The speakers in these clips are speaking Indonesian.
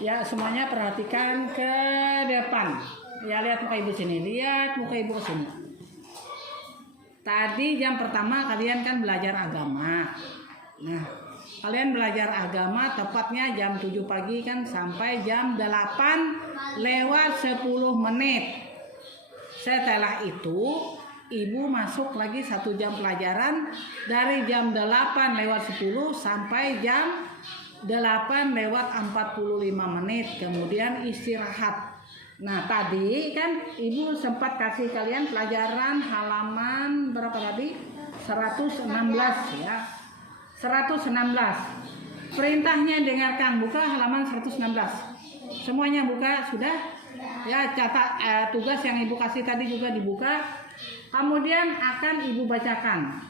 Ya, semuanya perhatikan ke depan. Ya, lihat muka ibu sini. Lihat muka ibu ke sini. Tadi jam pertama kalian kan belajar agama. Nah, kalian belajar agama tepatnya jam 7 pagi kan sampai jam 8 lewat 10 menit. Setelah itu, ibu masuk lagi 1 jam pelajaran dari jam 8 lewat 10 sampai jam 8 lewat 45 menit, kemudian istirahat. Nah, tadi kan ibu sempat kasih kalian pelajaran halaman berapa tadi? 116 ya. 116. Perintahnya dengarkan, buka halaman 116. Semuanya buka sudah? Ya, catat tugas yang ibu kasih tadi juga dibuka. Kemudian akan ibu bacakan.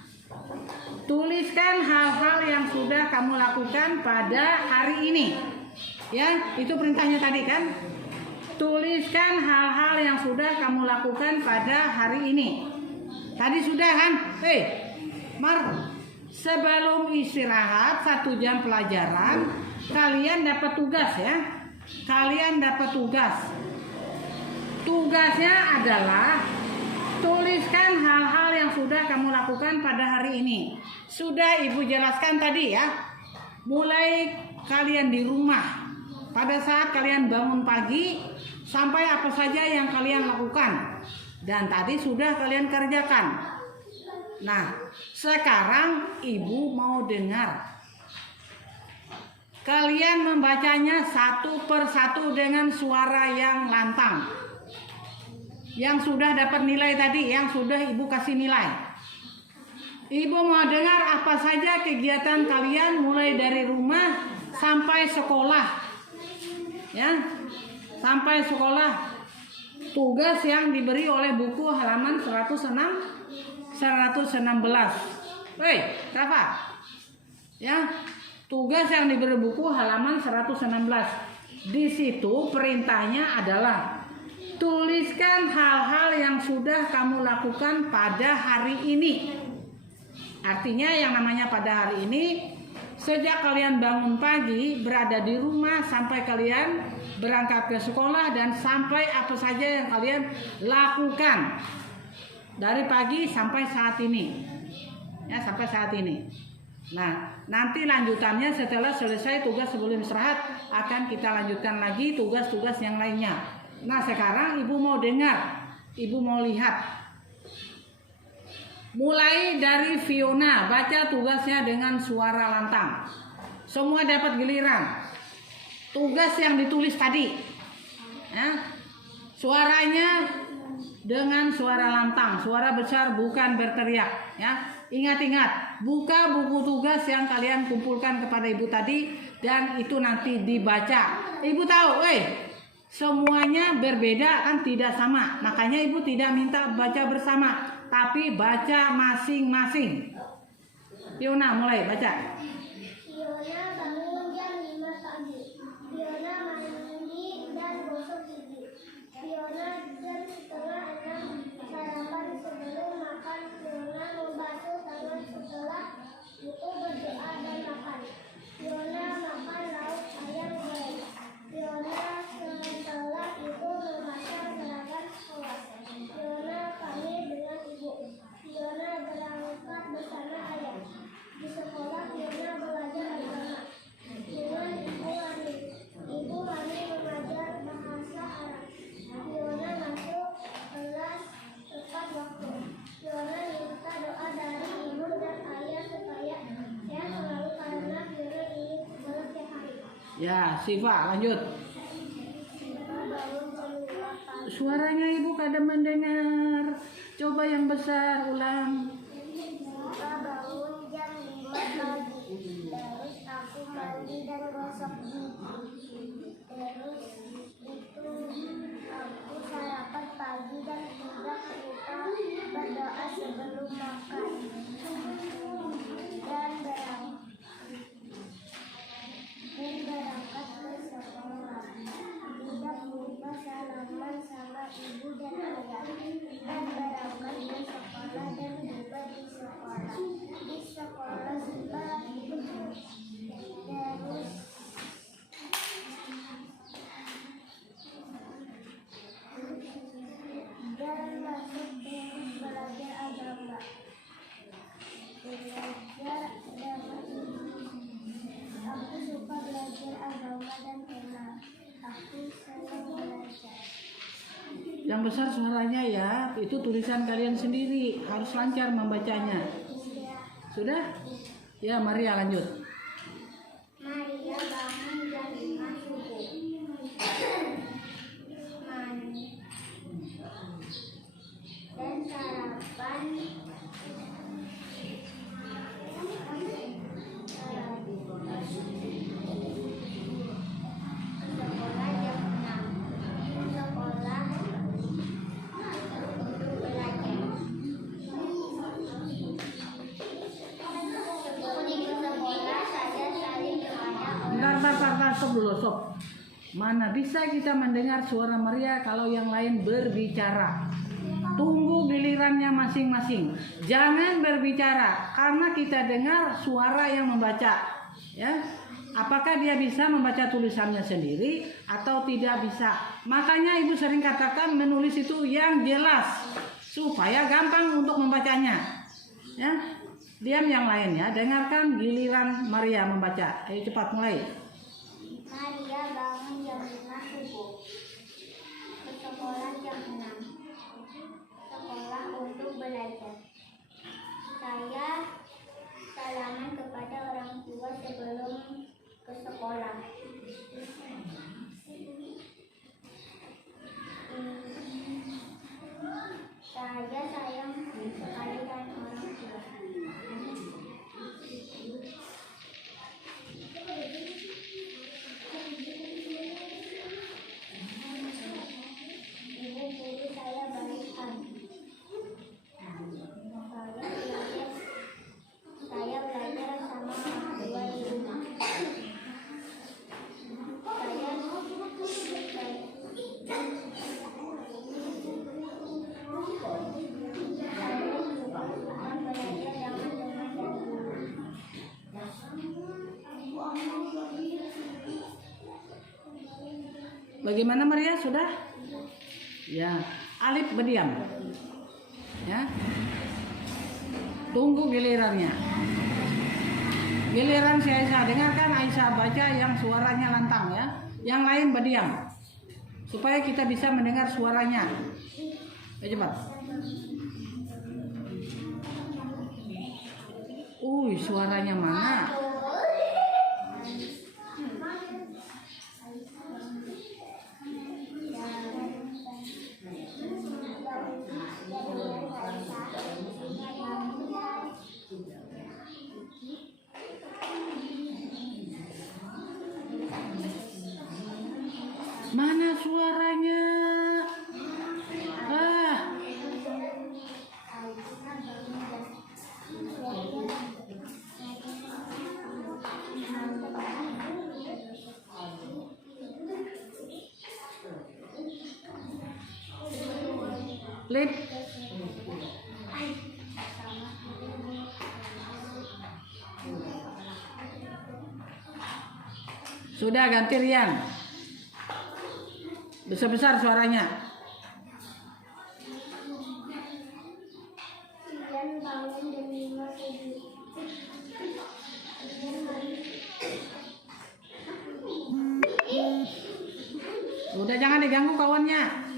Tuliskan hal-hal yang sudah kamu lakukan pada hari ini. Ya, itu perintahnya tadi kan? Tuliskan hal-hal yang sudah kamu lakukan pada hari ini. Tadi sudah kan? Mar, sebelum istirahat 1 jam pelajaran, kalian dapat tugas ya. Kalian dapat tugas. Tugasnya adalah tuliskan hal-hal yang sudah kamu lakukan pada hari ini. Sudah ibu jelaskan tadi ya. Mulai kalian di rumah, pada saat kalian bangun pagi, sampai apa saja yang kalian lakukan. Dan tadi sudah kalian kerjakan. Nah, sekarang ibu mau dengar. Kalian membacanya satu persatu dengan suara yang lantang. Yang sudah dapat nilai tadi, yang sudah ibu kasih nilai. Ibu mau dengar apa saja kegiatan kalian mulai dari rumah sampai sekolah. Ya, sampai sekolah. Tugas yang diberi oleh buku halaman 116. Siapa? Ya, tugas yang diberi buku halaman 116. Di situ perintahnya adalah tuliskan hal-hal yang sudah kamu lakukan pada hari ini. Artinya yang namanya pada hari ini, sejak kalian bangun pagi, berada di rumah, sampai kalian berangkat ke sekolah, dan sampai apa saja yang kalian lakukan dari pagi sampai saat ini. Ya, sampai saat ini. Nah, nanti lanjutannya setelah selesai tugas sebelum istirahat, akan kita lanjutkan lagi tugas-tugas yang lainnya. Nah, sekarang ibu mau dengar, ibu mau lihat. Mulai dari Fiona, baca tugasnya dengan suara lantang. Semua dapat giliran. Tugas yang ditulis tadi, ya, suaranya dengan suara lantang, suara besar, bukan berteriak. Ya, ingat-ingat, buka buku tugas yang kalian kumpulkan kepada ibu tadi, dan itu nanti dibaca. Ibu tahu, semuanya berbeda kan, tidak sama. Makanya ibu tidak minta baca bersama, tapi baca masing-masing. Fiona, mulai baca. Fiona bangun jam 5 pagi. Fiona mandi dan gosok gigi. Fiona jam setengah 6 sarapan sebelum makan. Fiona membasuh tangan setelah itu berdoa dan makan. Fiona makan lauk ayam goreng. Fiona setelah itu memasang seragam sekolah. Fiona pamit dengan ibu. Fiona berangkat bersama ayah. Di sekolah Fiona belajar agama dengan Ibu Mani mengajar bahasa Arab. Fiona masuk kelas tepat waktu. Fiona minta doa dari ibu dan ayah supaya sehat selalu karena Fiona ingin sekolah tiap hari. Ya, Siva, lanjut. Suaranya ibu kadang mendengar. Coba yang besar, ulang. Bangun jam 5 pagi. Terus aku mandi dan gosok gigi. Terus itu aku sarapan pagi dan juga kita berdoa sebelum makan. Dan berangkat ke sekolah. Tidak lupa salaman sama ibu dan ayah. Dan berangkat ke sekolah dan juga di sekolah. Di sekolah juga terus Yang besar suaranya ya, itu tulisan kalian sendiri, harus lancar membacanya. Sudah? Ya, Maria lanjut. Maria bangun jam 5 subuh. Mandi dan sarapan. Sekolah jam 6. Sekolah untuk belajar. Sebelum ke sekolah saya saling kepada Bentar, stop dulu, stop. Mana bisa kita mendengar suara Maria kalau yang lain berbicara? Tunggu gilirannya masing-masing. Jangan berbicara karena kita dengar suara yang membaca. Ya, apakah dia bisa membaca tulisannya sendiri atau tidak bisa? Makanya ibu sering katakan menulis itu yang jelas supaya gampang untuk membacanya. Ya, diam yang lain ya. Dengarkan giliran Maria membaca. Ayo cepat mulai. Maria bangun jam 5 subuh. Ke sekolah jam 6. Sekolah untuk belajar. Saya salaman kepada orang tua sebelum ke sekolah. Saya sayang sekali dengan orang tua. Ibu guru saya baik hati. Saya belajar sama orang tua di rumah. Saya juga suka belajar dengan teman dan guru. Bagaimana Maria? Sudah? Ya, Alif berdiam. Ya. Tunggu gilirannya. Giliran si Aisyah, dengarkan Aisyah baca yang suaranya lantang ya. Yang lain berdiam. Supaya kita bisa mendengar suaranya. Ayo cepat. Suaranya mana? Mana suaranya? Lip. Sudah, ganti Rian. Besar-besar suaranya. Rian bangun jam 5 subuh. Udah, jangan diganggu kawannya.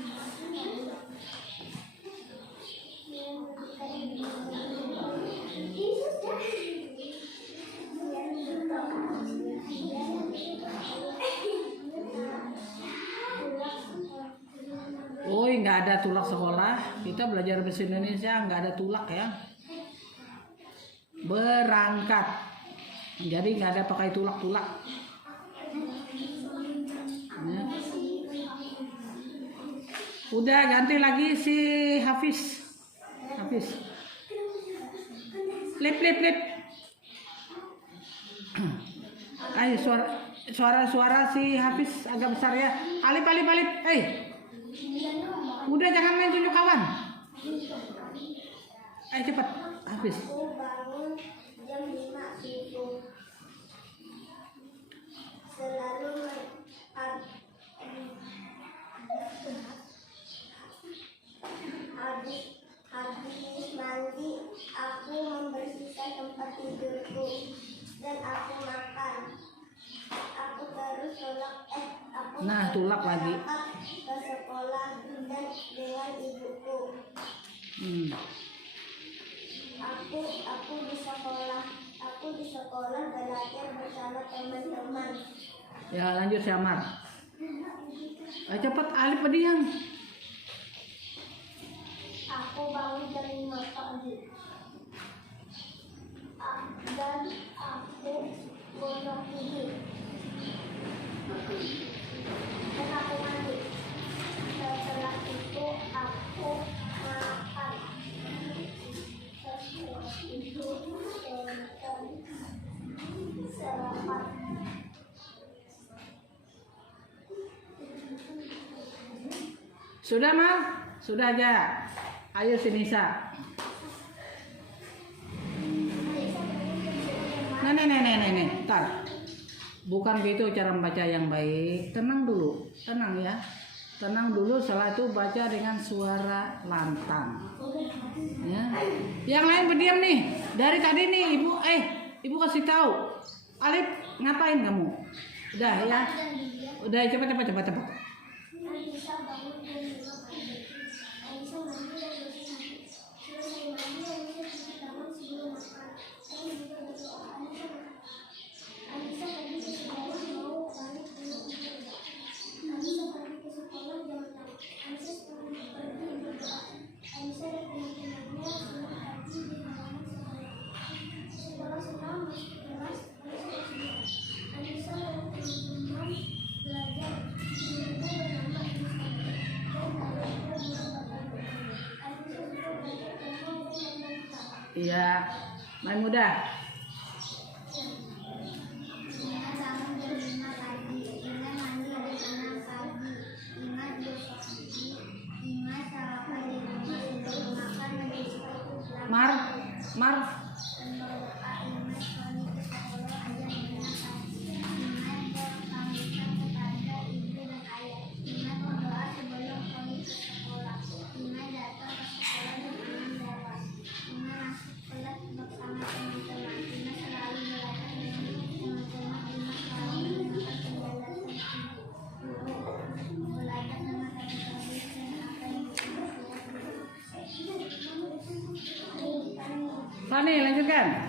Nggak ada tulak sekolah. Kita belajar bahasa Indonesia nggak ada tulak ya. Berangkat. Jadi nggak ada pakai tulak-tulak. Ya. Udah, ganti lagi si Hafiz. Lip. Ayo suara si Hafiz agak besar ya. Alip. Udah, jangan main tunjuk kawan. Ayo cepat, Hafiz. Aku bangun jam 5 subuh. Selalu habis mandi, aku membersihkan tempat tidurku dan aku makan. Aku Nah, tulak lagi. Ke sekolah dan dengan ibuku. Aku di sekolah belajar bersama teman-teman. Ya, lanjut Syamar. Cepat, Alif pediam. Aku bangun jam 5 pagi. Dan aku gondok gigi. Dan aku mandi. Setelah itu aku makan. Setelah itu sarapan. Sudah, Mal? Sudah aja. Ayo Sinisa. Nih. Ntar. Bukan gitu cara membaca yang baik. Tenang dulu. Tenang ya. Tenang dulu, setelah itu baca dengan suara lantang. Ya. Yang lain berdiam nih. Dari tadi nih Ibu kasih tahu. Alif, ngapain kamu? Udah ya. Udah cepat. Anissa bangun jam 5 pagi. Anissa mandi dan bersih mandi. Selesai mandi, Anissa cuci tangan sebelum makan. Saya juga berdoa. Anissa pergi ke sekolah mau balik jam 3. Anissa pergi ke sekolah jam 6. Anissa pergi berdoa. Anissa dan teman-temannya senang pagi di halaman sekolah. Setelah senang masuk kelas, Anissa dan teman-teman belajar. Iya, main mudah. Mar. Fani, lanjutkan.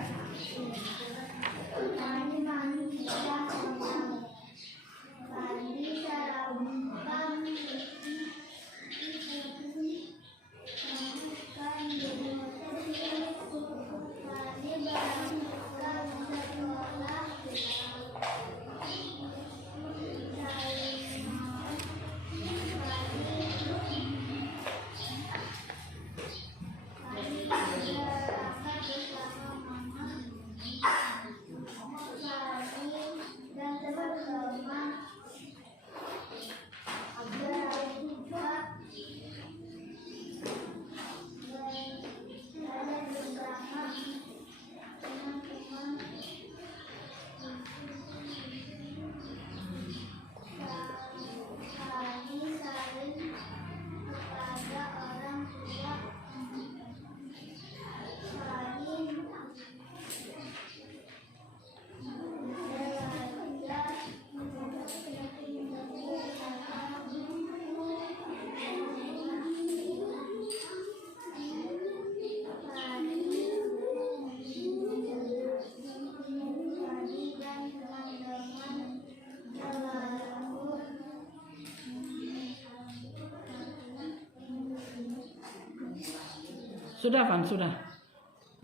Sudah, Van, sudah.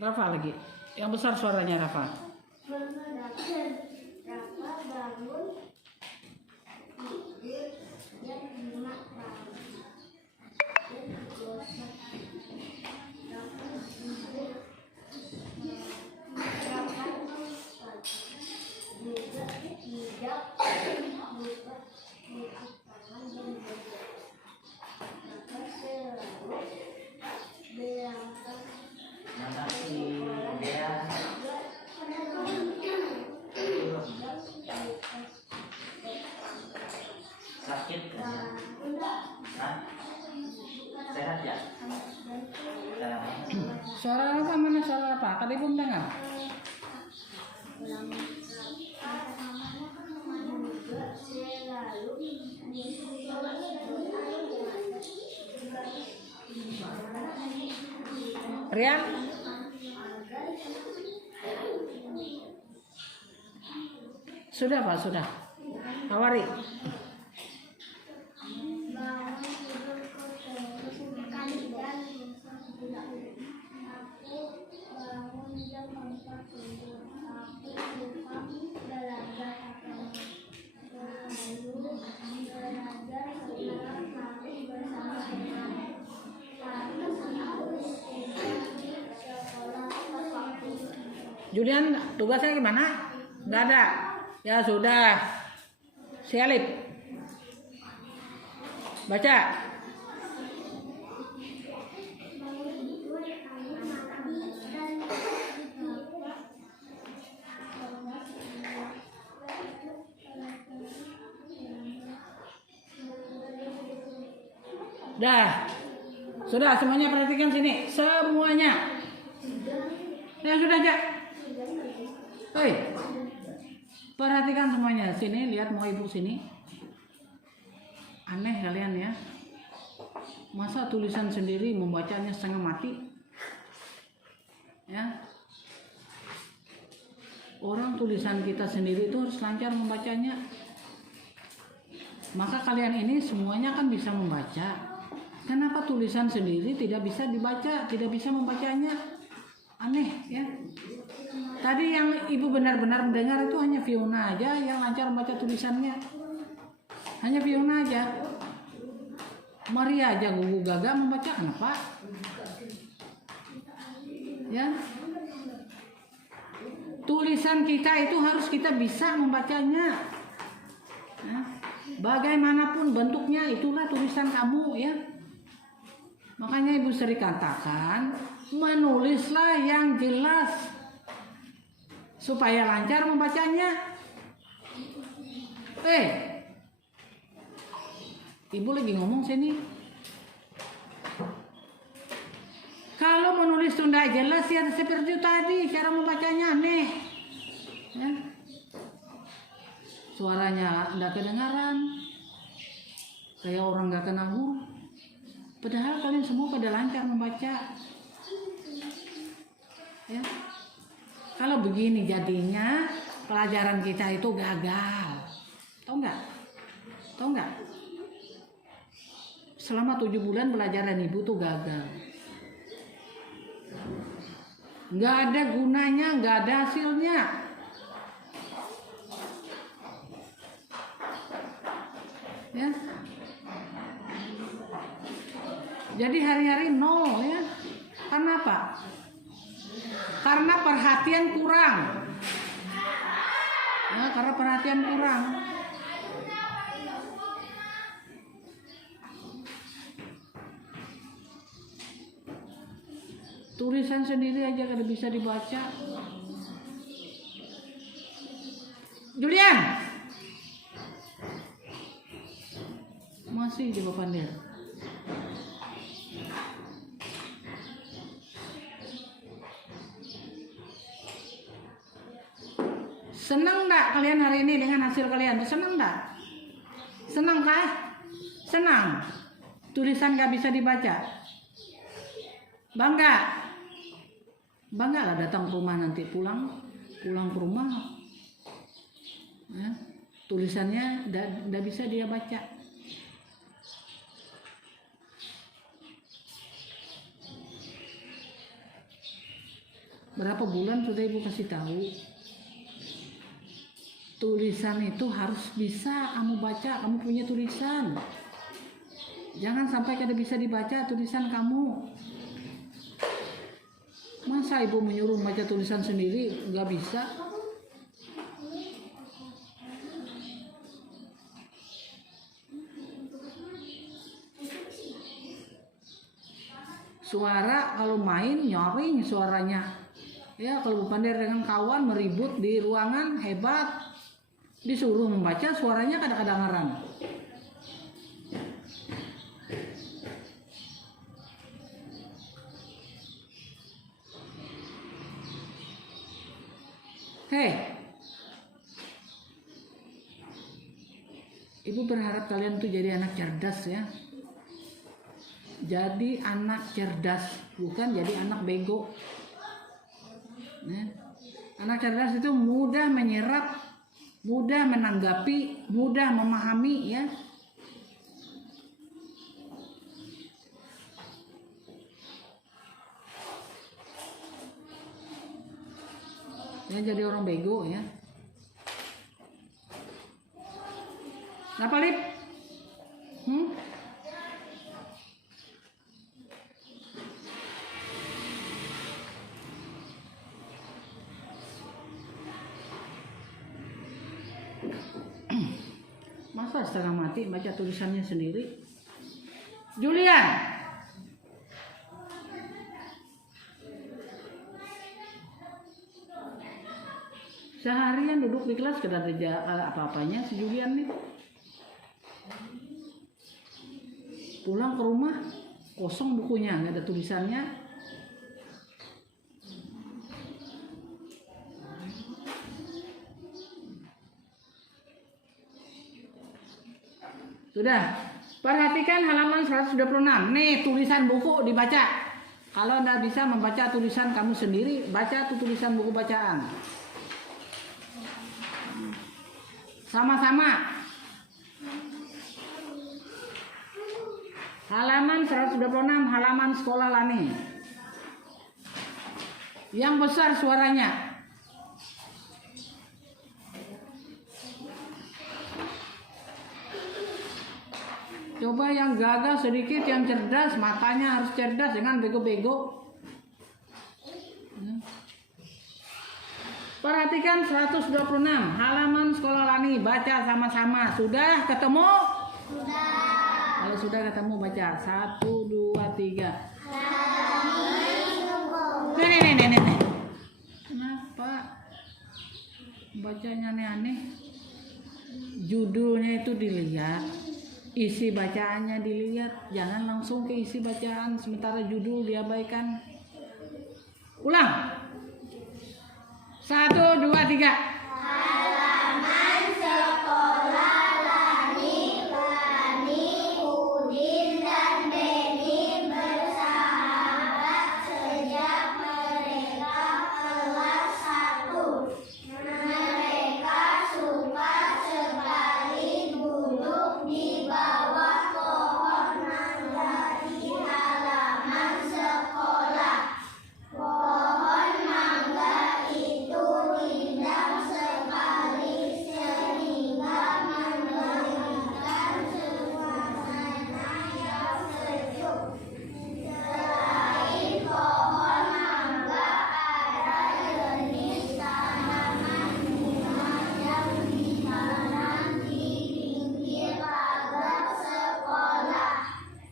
Rafa lagi. Yang besar suaranya Rafa. Rafa bangun tidur jam 5 pagi. Juga tidak lupa cuci tangan dan berdoa. Rafa selalu berangkat sakit sehat ya. Suara Rafa mana suara Rafa? Tadi belum dengar. juga selalu Rian? Sudah Pak, sudah. Hawari. Bangun tidur kali dan aku bangun jam 4 subuh. Aku lupa belajar agama. Lalu belajar setelah mandi bersama teman. Lalu aku sekolah pas waktu. Julian, tugasnya gimana? Nggak ada. Ya sudah. Si Alif. Baca. Dah. Sudah, semuanya perhatikan sini. Semuanya. Ya sudah aja. Hei. Perhatikan semuanya. Sini, lihat mau ibu sini. Aneh kalian ya. Masa tulisan sendiri membacanya setengah mati? Ya. Orang tulisan kita sendiri itu harus lancar membacanya. Maka kalian ini semuanya kan bisa membaca. Kenapa tulisan sendiri tidak bisa dibaca, tidak bisa membacanya? Aneh ya. Tadi yang ibu benar-benar mendengar itu hanya Fiona aja yang lancar membaca tulisannya. Hanya Fiona aja. Maria aja gugu gagah membaca, kenapa? Ya. Tulisan kita itu harus kita bisa membacanya. Ya. Bagaimanapun bentuknya itulah tulisan kamu ya. Makanya ibu sering katakan menulislah yang jelas supaya lancar membacanya. Ibu lagi ngomong sini. Kalau menulis itu tidak jelas ya seperti tadi cara membacanya aneh. Ya. Suaranya tidak kedengaran. Kayak orang nggak kenal huruf. Padahal kalian semua pada lancar membaca. Ya. Kalau begini jadinya pelajaran kita itu gagal. Tahu nggak? Tahu nggak? Selama 7 bulan pelajaran ibu tuh gagal. Nggak ada gunanya, nggak ada hasilnya. Ya. Jadi hari-hari nol ya. Karena apa? Karena perhatian kurang. Ya, karena perhatian kurang. Tulisan sendiri aja kada bisa dibaca. Julian. Masih jawaban dia. Senang enggak kalian hari ini dengan hasil kalian? Senang enggak? Senang kah? Senang. Tulisan gak bisa dibaca. Bangga. Bangga lah datang ke rumah nanti pulang ke rumah. Ya, tulisannya enggak bisa dia baca. Berapa bulan sudah ibu kasih tahu? Tulisan itu harus bisa kamu baca, kamu punya tulisan. Jangan sampai kada bisa dibaca tulisan kamu. Masa ibu menyuruh baca tulisan sendiri, nggak bisa. Suara kalau main nyaring suaranya. Ya kalau pandai dengan kawan meribut di ruangan hebat. Disuruh membaca suaranya kadang-kadangan. Hei, Ibu berharap kalian tuh jadi anak cerdas ya. Jadi anak cerdas, bukan jadi anak bego. Ya. Anak cerdas itu mudah menyerap, mudah menanggapi, mudah memahami ya. Ya jadi orang bego ya. Kenapa Lip? Masa setengah mati baca tulisannya sendiri? Julian, seharian duduk di kelas gak ada apa-apanya si Julian nih. Pulang ke rumah kosong bukunya, nggak ada tulisannya. Sudah, perhatikan halaman 126. Nih tulisan buku dibaca. Kalau Anda bisa membaca tulisan kamu sendiri, baca tuh tulisan buku bacaan. Sama-sama. Halaman 126, halaman sekolah Lani. Yang besar suaranya. Coba yang gagah sedikit, yang cerdas, matanya harus cerdas, jangan bego-bego. Perhatikan 126, halaman sekolah Lani, baca sama-sama. Sudah ketemu? Sudah. Kalau sudah ketemu baca 1, 2, 3. Nih. Kenapa bacanya aneh-aneh? Judulnya itu dilihat, isi bacaannya dilihat, jangan langsung ke isi bacaan sementara judul diabaikan. Ulang. 1, 2, 3. Halaman sekolah Lani, Udin dan Beni bersahabat sejak mereka kelas 1. Mereka suka sekali duduk di bawah pohon mangga di halaman sekolah. Pohon mangga itu indah sekali sehingga memberikan suasana yang sejuk. Selain pohon mangga, ada jenis tanaman bunga yang ditanam di pinggir pagar sekolah.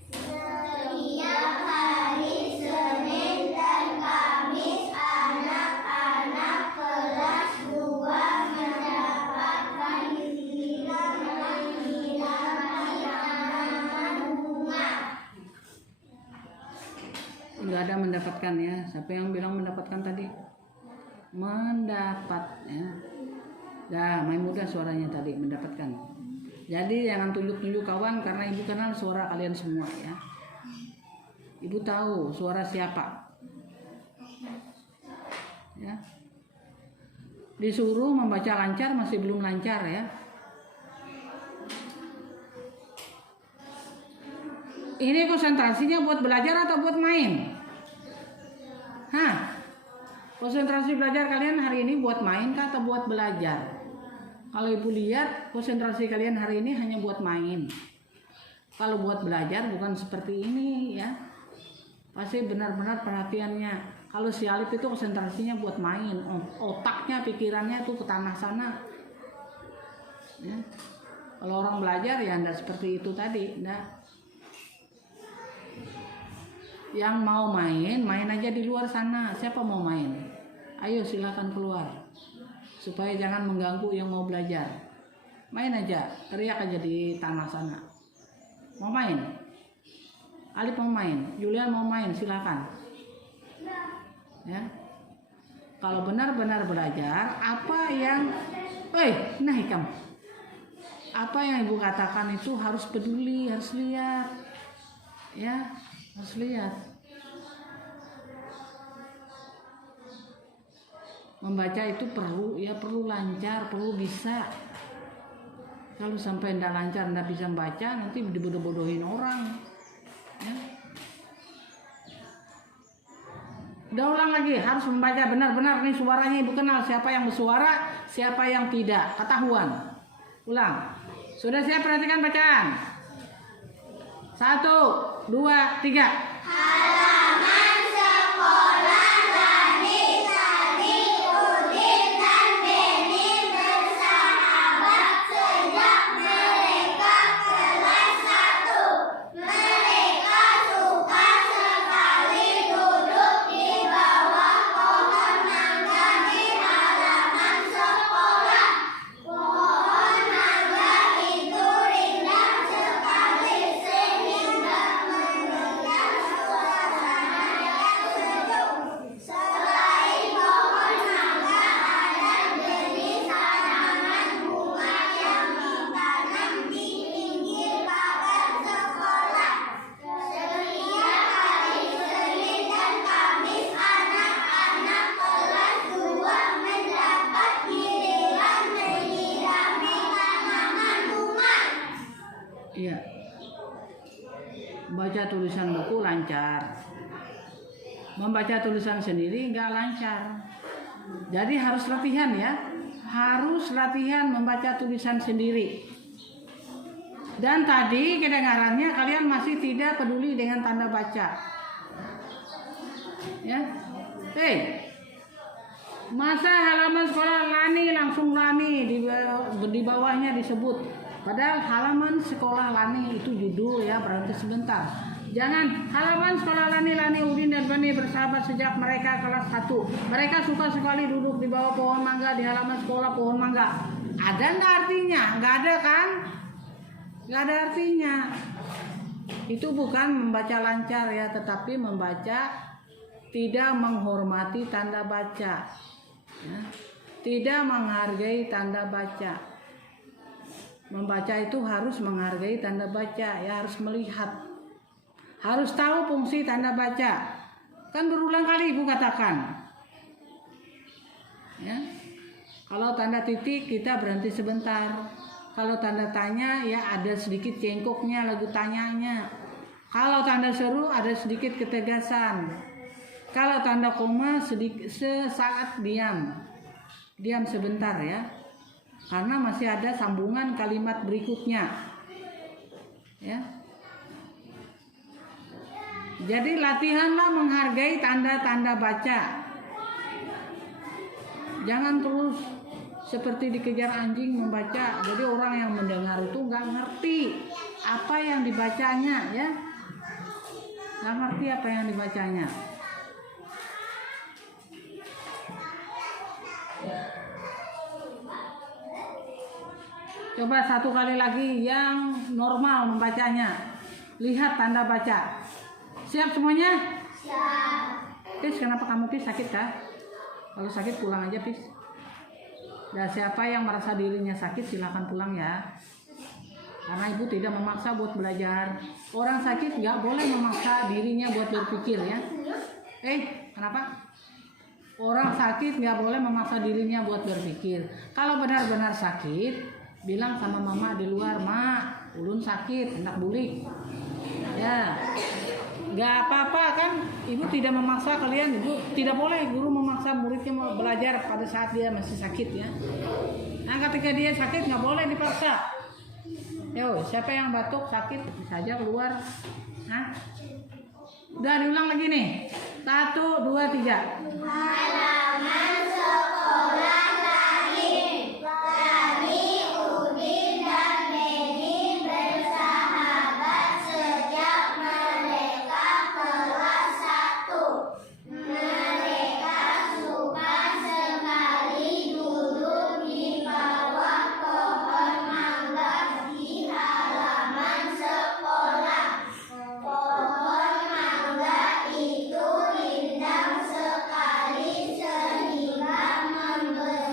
Setiap hari Senin dan Kamis, anak-anak kelas 2 mendapatkan giliran menyiram tanaman bunga. Enggak ada mendapatkan ya. Siapa yang bilang mendapatkan tadi? Mendapat ya. Dah, main mudah suaranya tadi mendapatkan. Jadi jangan tunjuk-tunjuk kawan karena ibu kenal suara kalian semua ya. Ibu tahu suara siapa. Ya. Disuruh membaca lancar masih belum lancar ya. Ini konsentrasinya buat belajar atau buat main? Hah? Konsentrasi belajar kalian hari ini buat main kah atau buat belajar? Kalau ibu lihat konsentrasi kalian hari ini hanya buat main. Kalau buat belajar bukan seperti ini ya. Pasti benar-benar perhatiannya. Kalau si Alif itu konsentrasinya buat main, otaknya, pikirannya tuh ke tanah sana. Ya. Kalau orang belajar ya enggak seperti itu tadi, enggak. Yang mau main, main aja di luar sana. Siapa mau main? Ayo silakan keluar. Supaya jangan mengganggu yang mau belajar. Main aja, teriak aja di tanah sana. Mau main? Alif mau main, Julian mau main, silakan. Ya. Kalau benar-benar belajar, apa yang, naik kamu. apa yang ibu katakan itu harus peduli, harus lihat, ya, harus lihat. Membaca itu perlu, ya perlu lancar, perlu bisa. Kalau sampai ndak lancar, ndak bisa membaca, nanti dibodoh-bodohin orang. Ya. Udah ulang lagi, harus membaca benar-benar nih suaranya ibu kenal siapa yang bersuara, siapa yang tidak, ketahuan. Ulang. Sudah siap, perhatikan bacaan. 1, 2, 3. Halaman sekolah Lani, Sani, Udin, dan Benin bersahabat sejak mereka kelas 1. Mereka suka sekali duduk di bawah pohon mangga di halaman sekolah. Pohon mangga itu rindang sekali sehingga memberikan suasana yang sejuk. Selain pohon mangga, ada jenis tanaman bunga yang ditanam di pinggir pagar sekolah. Setiap hari Senin dan Kamis, anak-anak kelas 2 mendapat giliran menyirami tanaman bunga. Iya. Baca tulisan buku lancar. Membaca tulisan sendiri nggak lancar. Jadi harus latihan ya. Harus latihan membaca tulisan sendiri. Dan tadi kedengarannya kalian masih tidak peduli dengan tanda baca. Ya. Masa halaman sekolah Lani langsung Lani di bawahnya disebut. Padahal halaman sekolah Lani itu judul ya, berarti sebentar. Jangan halaman sekolah Lani, Udin dan Bani bersahabat sejak mereka kelas 1. Mereka suka sekali duduk di bawah pohon mangga di halaman sekolah pohon mangga. Ada nggak artinya? Nggak ada kan? Nggak ada artinya. Itu bukan membaca lancar ya, tetapi membaca tidak menghormati tanda baca. Ya. Tidak menghargai tanda baca. Membaca itu harus menghargai tanda baca, ya harus melihat. Harus tahu fungsi tanda baca. Kan berulang kali ibu katakan. Ya. Kalau tanda titik kita berhenti sebentar. Kalau tanda tanya ya ada sedikit cengkoknya lagu tanyanya. Kalau tanda seru ada sedikit ketegasan. Kalau tanda koma sesaat diam. Diam sebentar ya. Karena masih ada sambungan kalimat berikutnya. Ya. Jadi latihanlah menghargai tanda-tanda baca. Jangan terus seperti dikejar anjing membaca. Jadi orang yang mendengar itu nggak ngerti apa yang dibacanya ya. Nggak ngerti apa yang dibacanya. Coba satu kali lagi yang normal membacanya. Lihat tanda baca. Siap semuanya? Siap. Pis, kenapa kamu Pis sakit kah? Kalau sakit pulang aja Pis. Dan siapa yang merasa dirinya sakit silakan pulang ya. Karena ibu tidak memaksa buat belajar. Orang sakit nggak boleh memaksa dirinya buat berpikir ya. Kenapa? Orang sakit nggak boleh memaksa dirinya buat berpikir. Kalau benar-benar sakit, bilang sama mama di luar, "Mak, ulun sakit, hendak bulik." Ya, nggak apa-apa kan? Ibu tidak memaksa kalian. Ibu tidak boleh guru memaksa muridnya mau belajar pada saat dia masih sakit ya. Nah, ketika dia sakit nggak boleh dipaksa. Yo, siapa yang batuk sakit bisa aja keluar. Nah, udah diulang lagi nih. 1, 2, 3. Halaman sekolah Lani, Udin dan Beni bersahabat sejak mereka kelas 1. Mereka suka sekali duduk di bawah pohon mangga di halaman sekolah. Pohon mangga itu rindang sekali sehingga memberikan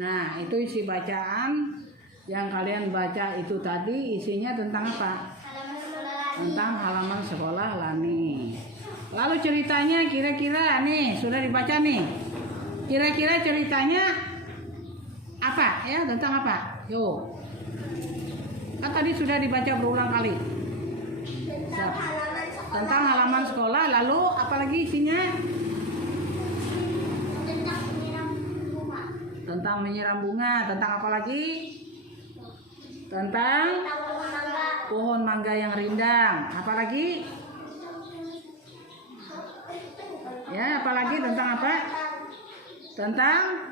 Nah, itu isi bacaan yang kalian baca itu tadi isinya tentang apa? Tentang halaman sekolah Lani. Lalu ceritanya kira-kira nih sudah dibaca nih. Kira-kira ceritanya apa ya? Tentang apa? Yo. Kan tadi sudah dibaca berulang kali. Tentang halaman sekolah. Lalu apalagi isinya? Tentang menyiram bunga. Tentang apa lagi? Tentang pohon mangga yang rindang. Apa lagi? Ya, apalagi tentang apa? Tentang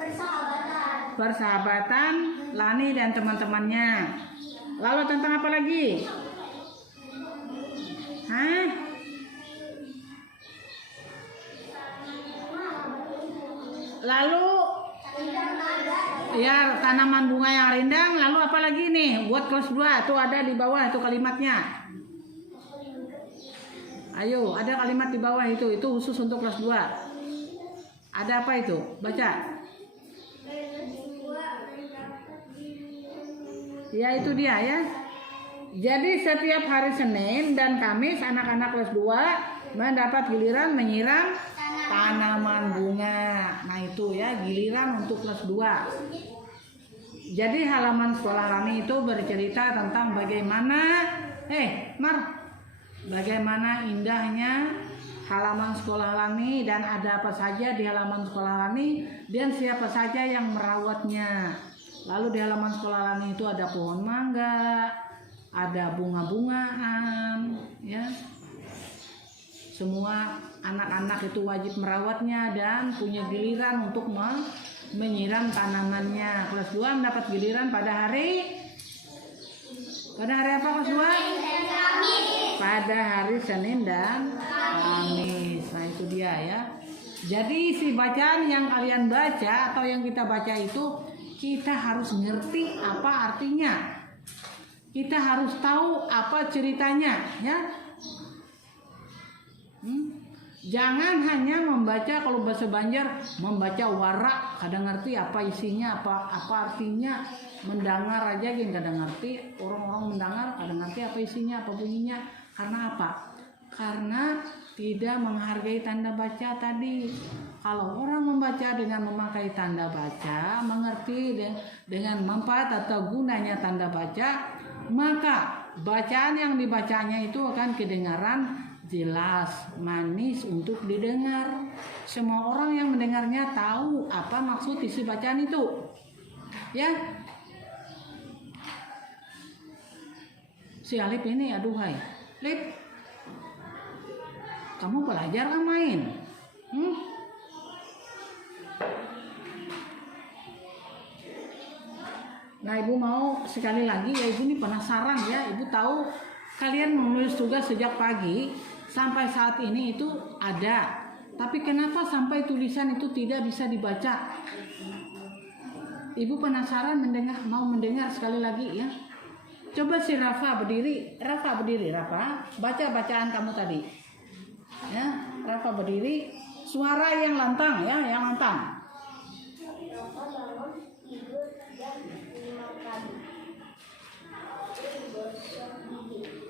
persahabatan Lani dan teman-temannya. Lalu tentang apa lagi? Hah? Lalu ya tanaman bunga yang rindang. Lalu apa lagi nih? Buat kelas 2 tuh ada di bawah tuh kalimatnya. Ayo, ada kalimat di bawah itu khusus untuk kelas 2. Ada apa itu? Baca. Ya itu dia ya. Jadi setiap hari Senin dan Kamis anak-anak kelas 2 mendapat giliran menyiram tanaman bunga. Nah itu ya giliran untuk kelas 2. Jadi halaman sekolah Lani itu bercerita tentang bagaimana bagaimana indahnya halaman sekolah Lani dan ada apa saja di halaman sekolah Lani dan siapa saja yang merawatnya. Lalu di halaman sekolah Lani itu ada pohon mangga, ada bunga-bungaan, ya. Semua anak-anak itu wajib merawatnya dan punya giliran untuk menyiram tanamannya. Kelas 2 mendapat giliran pada hari apa kelas 2? Pada hari Senin dan Kamis. Nah itu dia ya. Jadi isi bacaan yang kalian baca atau yang kita baca itu kita harus ngerti apa artinya. Kita harus tahu apa ceritanya ya. Jangan hanya membaca, kalau bahasa Banjar membaca warak, kadang ngerti apa isinya, apa artinya, mendengar aja gini kadang ngerti, orang-orang mendengar kadang ngerti apa isinya, apa bunyinya. Karena apa? Karena tidak menghargai tanda baca tadi. Kalau orang membaca dengan memakai tanda baca, mengerti dengan manfaat atau gunanya tanda baca, maka bacaan yang dibacanya itu akan kedengaran jelas, manis untuk didengar. Semua orang yang mendengarnya tahu apa maksud isi bacaan itu. Ya. Si Alif ini aduhai. Lip. Kamu belajar kan main? Nah, Ibu mau sekali lagi ya, Ibu ini penasaran ya. Ibu tahu kalian menulis tugas sejak pagi sampai saat ini itu ada, tapi kenapa sampai tulisan itu tidak bisa dibaca? Ibu penasaran mau mendengar sekali lagi ya. Coba si Rafa berdiri, Rafa, baca bacaan kamu tadi. Ya, Rafa berdiri, suara yang lantang ya, yang lantang. Rafa bangun tidur jam 5 pagi. Gosok gigi.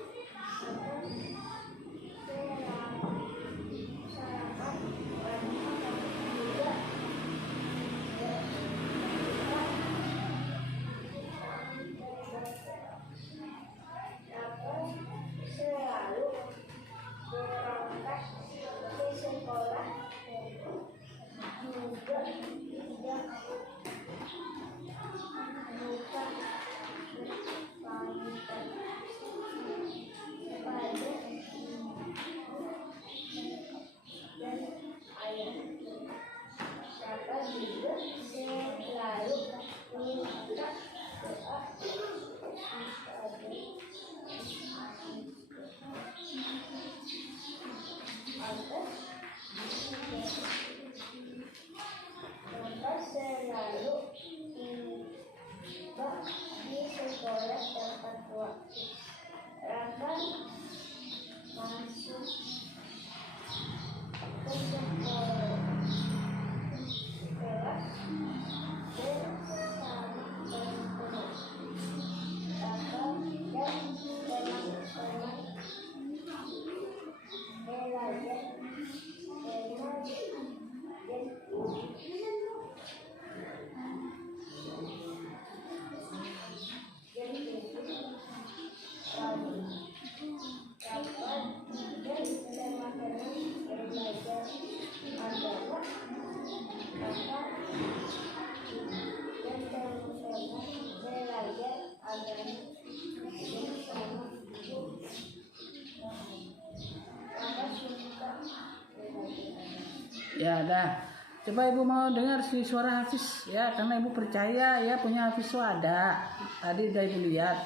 Ya, dah. Coba ibu mau dengar si suara Hafiz ya, karena ibu percaya ya punya Hafiz itu ada. Tadi udah ibu lihat.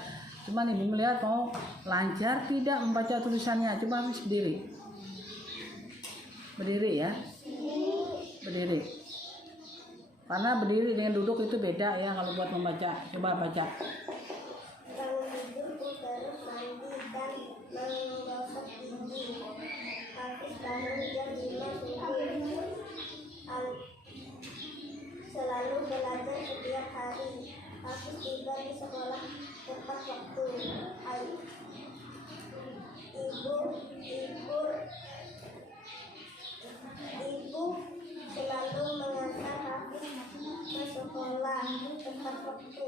Cuman ibu melihat mau lancar tidak membaca tulisannya. Coba Hafiz berdiri. Berdiri ya. Berdiri. Karena berdiri dengan duduk itu beda ya kalau buat membaca. Coba baca. Bangun tidur, terus mandi dan menggosok gigi. Hafiz bangun jam 5 subuh. Selalu belajar setiap hari. Hafiz tiba di sekolah tepat waktu. Ibu selalu mengantar Hafiz ke sekolah tepat waktu.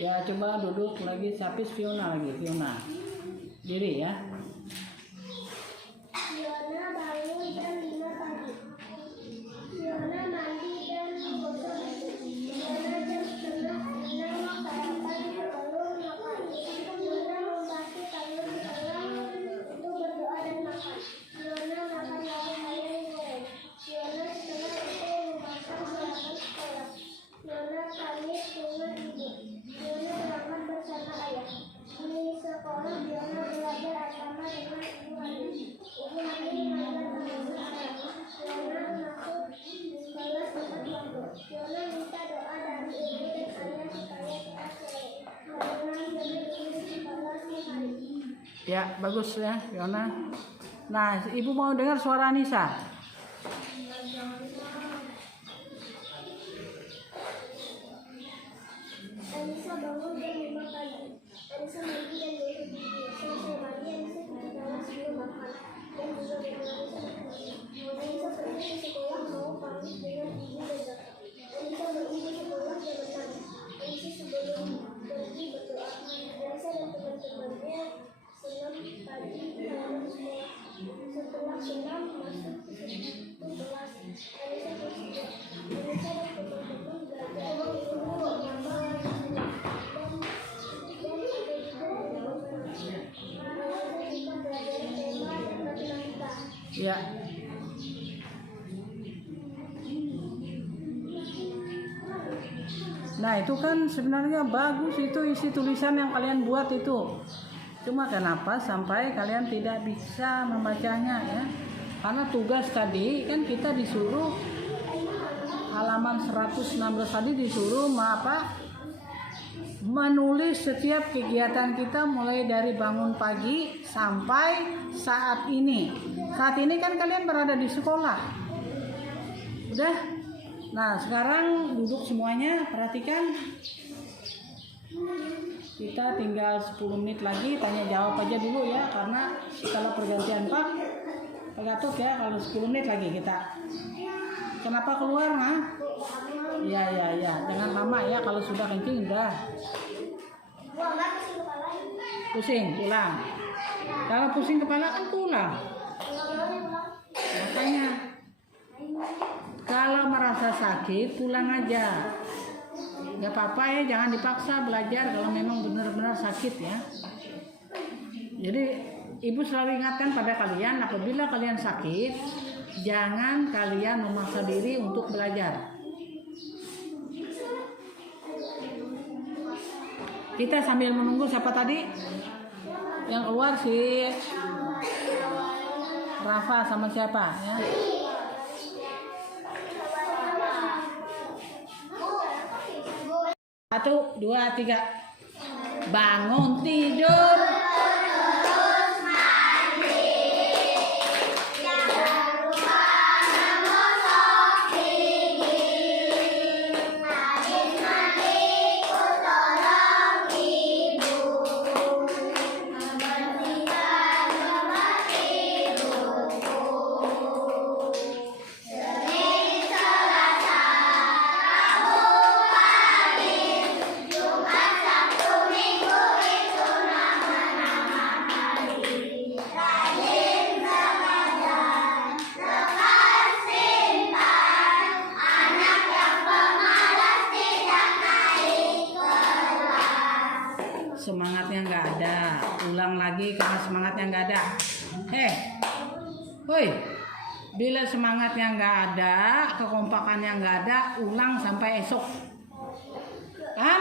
Ya, coba duduk lagi. Hafiz Fiona lagi. Fiona. Diri ya. Fiona bangun jam 5 pagi. Fiona mandi dan menggosok gigi. Fiona jam 5:30 sarapan sebelum makan. Fiona membaca sayur di tengah untuk berdoa dan makan. Fiona makan lauk ayam goreng. Fiona setelah itu memasak peralatan sekolah. Fiona pamit dengan ibu. Fiona berangkat bersama ayah. Di sekolah Fiona belajar agama dengan ibu Hani. Ibu Hani mengajar bahasa Arab. Fiona masuk kelas 4 waktu. Fiona minta doa dari ibu dan ayah supaya cepat selesai. Karena Fiona ingin sekolah setiap hari. Ya, bagus ya Fiona. Nah, ibu mau dengar suara Nisa. Anissa bangun jam 5 pagi. Anissa mandi dan gosok gigi. Selesai mandi, Anissa cuci tangan sebelum makan. Dan juga dengan Anissa berkenalan. Anissa pergi ke sekolah mau pamit dengan ibu dan bapak. Anissa pergi ke sekolah jam 6. Anissa sebelum pergi berdoa. Anissa dan teman-temannya senam pagi di halaman sekolah. Setelah senam masuk ke kelas. Anissa berdoa. Anissa dan teman-teman belajar ilmu agama Ya. Nah, itu kan sebenarnya bagus itu isi tulisan yang kalian buat itu. Cuma kenapa sampai kalian tidak bisa membacanya ya? Karena tugas tadi kan kita disuruh halaman 116 tadi disuruh menulis setiap kegiatan kita mulai dari bangun pagi sampai saat ini. Saat ini kan kalian berada di sekolah. Udah? Nah, sekarang duduk semuanya, perhatikan. Kita tinggal 10 menit lagi, tanya jawab aja dulu ya, karena setelah pergantian Pak Gatot ya, kalau 10 menit lagi kita. Kenapa keluar, mah? Ya, jangan lama ya, kalau sudah kencing udah. Pusing, pulang. Kalau pusing kepala kan pulang. Makanya kalau merasa sakit pulang aja. Gak apa-apa ya, jangan dipaksa belajar kalau memang benar-benar sakit ya. Jadi ibu selalu ingatkan pada kalian, apabila kalian sakit, jangan kalian memaksa diri untuk belajar. Kita sambil menunggu siapa tadi? Yang keluar si Rafa sama siapa ya? 1, 2, 3. Bangun tidur. Semangatnya nggak ada, ulang lagi karena semangatnya nggak ada. Woi, Bila semangatnya nggak ada, kekompakannya nggak ada, ulang sampai esok. Kan?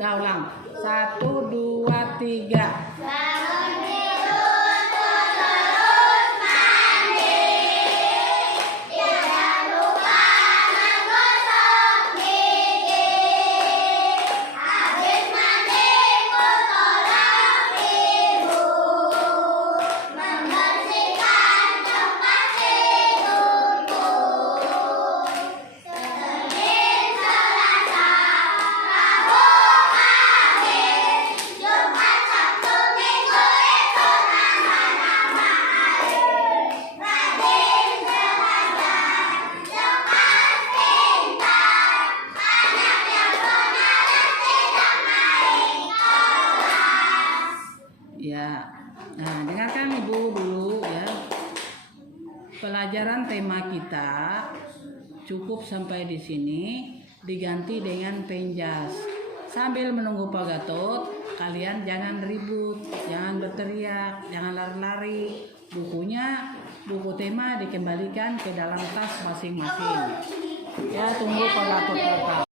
Dah ulang. 1, 2, 3. Ya, nah dengarkan Ibu dulu ya. Pelajaran tema kita cukup sampai di sini, diganti dengan penjas. Sambil menunggu Pak Gatot, kalian jangan ribut, jangan berteriak, jangan lari-lari. Buku tema dikembalikan ke dalam tas masing-masing. Ya, tunggu Pak Gatot datang.